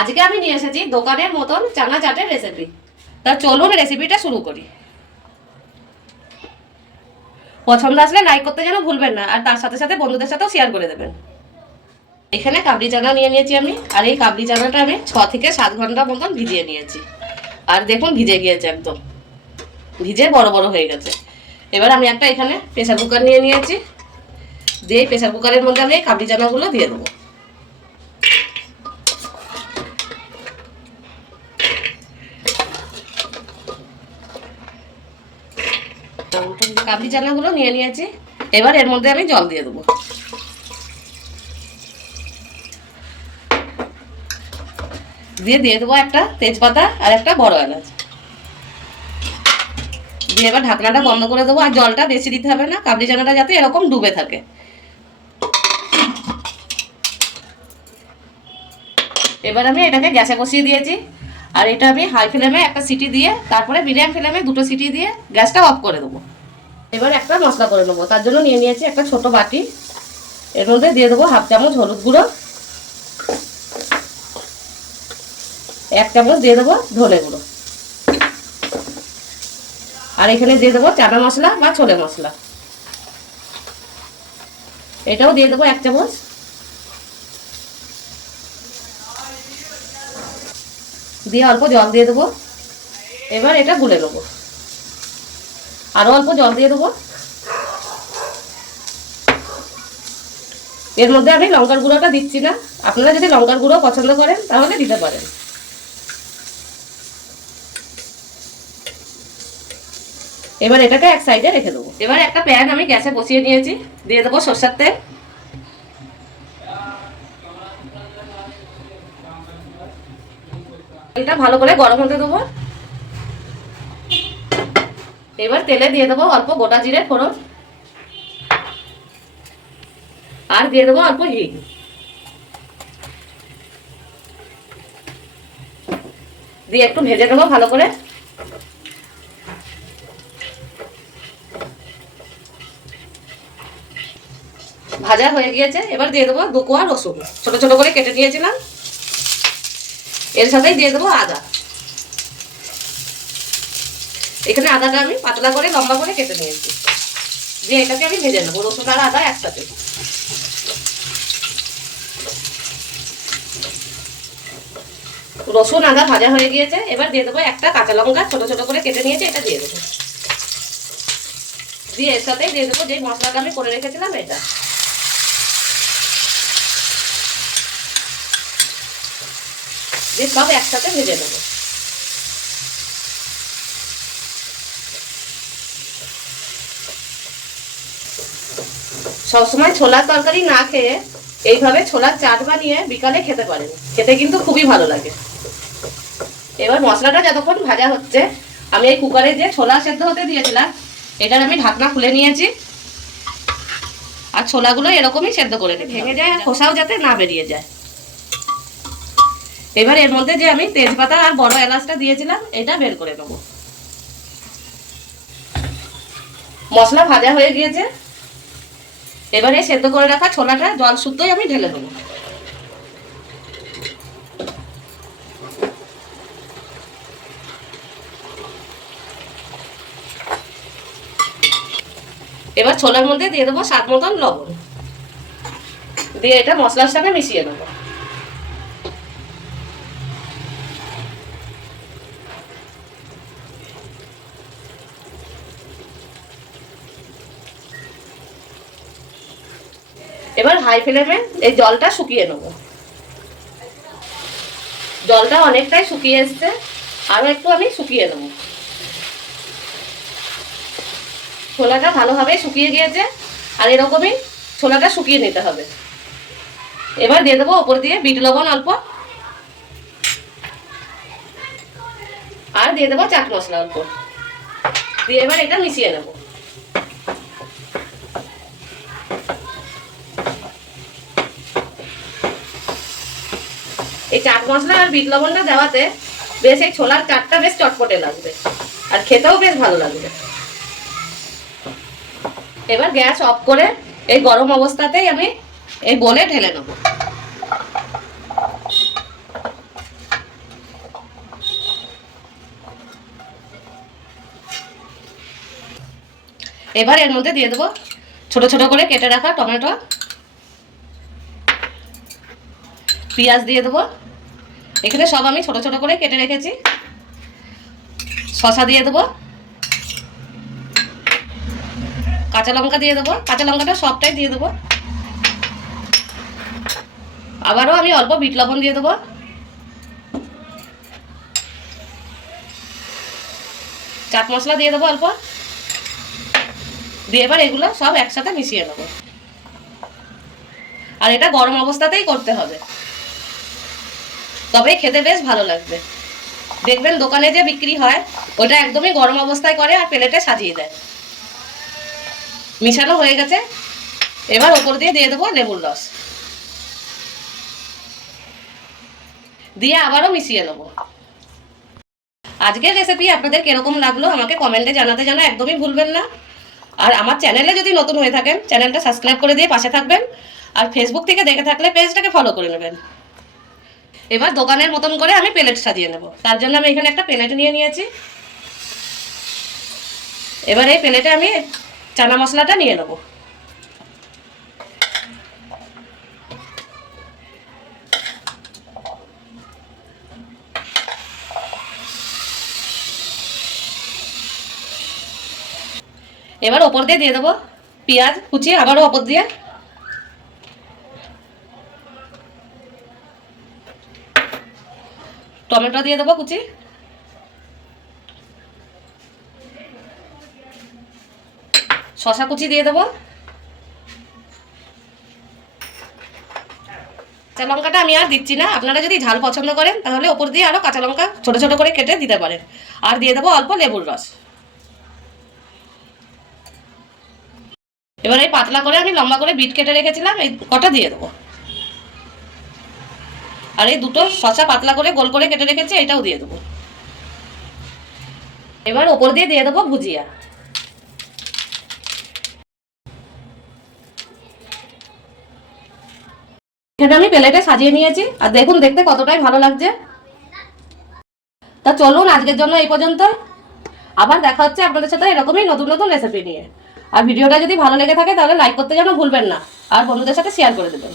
আজকে আমি নিয়ে এসেছি দোকানের মতন চানা চাটের রেসিপি তা চলুন রেসিপিটা শুরু করি। পছন্দ আসলে লাইক করতে যেন ভুলবেন না, আর তার সাথে সাথে বন্ধুদের সাথেও শেয়ার করে দেবেন। এখানে কাবলি চানা নিয়ে নিয়েছি আমি, আর এই কাবলি চানাটা আমি ছ থেকে সাত ঘণ্টা মতন ভিজিয়ে নিয়েছি। আর দেখুন ভিজে গিয়েছে একদম। ভিজে বড় বড় হয়ে গেছে। এবার আমি একটা এখানে প্রেসার কুকার নিয়ে নিয়েছি। দিয়ে প্রেসার কুকারের মধ্যে আমি এই কাবলি চানাগুলো দিয়ে দেবো। কাবলি চানাগুলো নিয়ে নিয়েছি। এবার এর মধ্যে আমি জল দিয়ে দেবো। দিয়ে দিয়ে দেবো একটা তেজপাতা আর একটা বড় এলাচ। দিয়ে এবার ঢাকনাটা বন্ধ করে দেবো। আর জলটা বেশি দিতে হবে না কাবলি চানাটা যাতে এরকম ডুবে থাকে। এবার আমি এটাকে গ্যাসে বসিয়ে দিয়েছি। আর এটা আমি হাই ফ্লেমে একটা সিটি দিয়ে, তারপরে মিডিয়াম ফ্লেমে দুটো সিটি দিয়ে গ্যাসটা অফ করে দেবো। এবার একটা মশলা করে নেব। তার জন্য নিয়ে নিয়েছি একটা ছোট বাটি। এর মধ্যে দিয়ে দেবো হাফ চামচ হলুদ গুঁড়ো। এক চামচ দিয়ে দেবো ধনে গুঁড়ো। আর এখানে দিয়ে দেবো চানা মশলা বা ছোলে মশলা। এটাও দিয়ে দেবো এক চামচ। দিয়ে অল্প জল দিয়ে দেবো। এবার এটা গুলে নেব। আরও অল্প জল দিয়ে দেবো। এর মধ্যে আমি লঙ্কার গুঁড়োটা দিচ্ছি না। আপনারা যদি লঙ্কার গুঁড়ো পছন্দ করেন, তাহলে দিতে পারেন। এবার এটাকে এক সাইডে রেখে দেবো। এবার একটা প্যান আমি গ্যাসে বসিয়ে নিয়েছি। দিয়ে দেবো সর্ষের তেল। তেলটা ভালো করে গরম হতে দেবো। এবার তেলে দিয়ে দেবো অল্প গোটা জিরে, ফোড়ন। আর দিয়ে দেবো অল্প হিং দিয়ে একটু ভেজে নেব ভালো করে। ভাজা হয়ে গিয়েছে। এবার দিয়ে দেবো দু কোয়া রসুন। ছোট ছোট করে কেটে নিয়েছিলাম। এর সাথেই দিয়ে দেবো আদা। এখানে আদাটা আমি পাতলা করে, লম্বা করে কেটে নিয়েছি। দিয়ে এটাকে আমি ভেজে নেব, রসুন আর আদা একসাথে। রসুন, আদা ভাজা হয়ে গিয়েছে, এবার দিয়ে দেবো একটা কাঁচা লঙ্কা, ছোট ছোট করে কেটে নিয়েছে, এটা দিয়ে দেবো। দিয়ে এর সাথে দিয়ে দেবো যে মশলাটা আমি করে রেখেছিলাম, এটা। দিয়ে সব একসাথে ভেজে নেব। সবসময় ছোলার তরকারি না খেয়ে এইভাবে ছোলার চাট বানিয়ে বিকালে খেতে পারেন। খেতে কিন্তু খুবই ভালো লাগে। এবার মশলাটা যতক্ষণ ভাজা হচ্ছে আমি এই কুকারে যে ছোলা সেদ্ধ হতে দিয়েছিলাম এটার আমি ঢাকনা খুলে নিয়েছি। আর ছোলাগুলো এরকমই সেদ্ধ করে নিই ভেঙে যায় আর খোসাও যাতে না বেরিয়ে যায়। এবার এর মধ্যে যে আমি তেজপাতা আর বড় এলাচটা দিয়েছিলাম এটা বের করে নেব। মশলা ভাজা হয়ে গিয়েছে। এবারে সেদ্ধ করে রাখা ছোলাটা জল শুদ্ধই আমি ঢেলে দেবো। এবার ছোলার মধ্যে দিয়ে দেবো স্বাদ মতন লবণ। দিয়ে এটা মশলার সাথে মিশিয়ে নেব। এবার হাই ফ্লেমে এই জলটা শুকিয়ে নেব। জলটা অনেকটাই শুকিয়ে এসছে আরও একটু আমি শুকিয়ে নেব। ছোলাটা ভালোভাবে শুকিয়ে গিয়েছে, আর এরকমই ছোলাটা শুকিয়ে নিতে হবে। এবার দিয়ে দেবো ওপর দিয়ে বিট লবণ অল্প। আর দিয়ে দেবো চাট মশলা অল্প। দিয়ে এবার এটা মিশিয়ে নেব। এই চাট মশলা আর বিট লবণটা দেওয়াতে বেশ এই ছোলার কাঠটা বেশ চটপটে লাগবে। আর খেতেও বেশ ভালো লাগবে। এবার গ্যাস অফ করে এই গরম অবস্থাতেই আমি এই বলে ঢেলে নেব। এবার এর মধ্যে দিয়ে দেবো ছোট ছোট করে কেটে রাখা টমেটো পেঁয়াজ দিয়ে দেবো। এখানে সব আমি ছোট ছোট করে কেটে রেখেছি। শশা দিয়ে দেবো। কাঁচা লঙ্কা দিয়ে দেবো। কাঁচা লঙ্কাটা সবটাই দিয়ে দেবো। আবারও আমি অল্প বিট লবণ দিয়ে দেবো। চাট মশলা দিয়ে দেবো অল্প। দিয়ে এবার এগুলো সব একসাথে মিশিয়ে নেব। আর এটা গরম অবস্থাতেই করতে হবে। তবে খেতে বেশ ভালো লাগবে। দেখবেন দোকানে যে বিক্রি হয়, ওটা একদমই গরম অবস্থায় করে আর প্লেটে সাজিয়ে দেয়। মিশানো হয়ে গেছে। এবার ওপর দিয়ে দিয়ে দেবো লেবুর রস। দিয়ে আবারও মিশিয়ে নেব। আজকের রেসিপি আপনাদের কীরকম লাগল আমাকে কমেন্টে জানাতে যেন একদমই ভুলবেন না। আর আমার চ্যানেলে যদি নতুন হয়ে থাকেন চ্যানেলটা সাবস্ক্রাইব করে দিয়ে পাশে থাকবেন। আর ফেসবুক থেকে দেখে থাকলে পেজটাকে ফলো করে নেবেন। এবার দোকানের মতন করে আমি প্লেট সাজিয়ে নেব। তার জন্য আমি এখানে একটা প্লেট নিয়ে নিয়েছি। এবার এই প্লেটে আমি চানা মশলাটা নিয়ে নেব। এবার ওপর দিয়ে দিয়ে দেবো পেঁয়াজ কুচি আবারও ওপর দিয়ে। টমেটো দিয়ে দেবো কুচি। শশা কুচি দিয়ে দেবো। কাঁচা লঙ্কাটা আমি আর দিচ্ছি না। আপনারা যদি ঝাল পছন্দ করেন, তাহলে ওপর দিয়ে আরও কাঁচা লঙ্কা ছোটো ছোটো করে কেটে দিতে পারেন। আর দিয়ে দেবো অল্প লেবুর রস। এবার এই পাতলা করে আমি লম্বা করে বিট কেটে রেখেছিলাম, এই কটা দিয়ে দেবো। আর এই দুটো শসা পাতলা করে গোল করে কেটে রেখেছি, এটাও দিয়ে দেবো। এবার ওপর দিয়ে দিয়ে দেবো ভুজিয়া। এখানে আমি প্লেটে সাজিয়ে নিয়েছি, আর দেখুন দেখতে কতটাই ভালো লাগছে। তা চলুন আজকের জন্য এই পর্যন্ত। আবার দেখা হচ্ছে আপনাদের সাথে এরকমই নতুন নতুন রেসিপি নিয়ে। আর ভিডিওটা যদি ভালো লেগে থাকে তাহলে লাইক করতে যেন ভুলবেন না, আর বন্ধুদের সাথে শেয়ার করে দেবেন।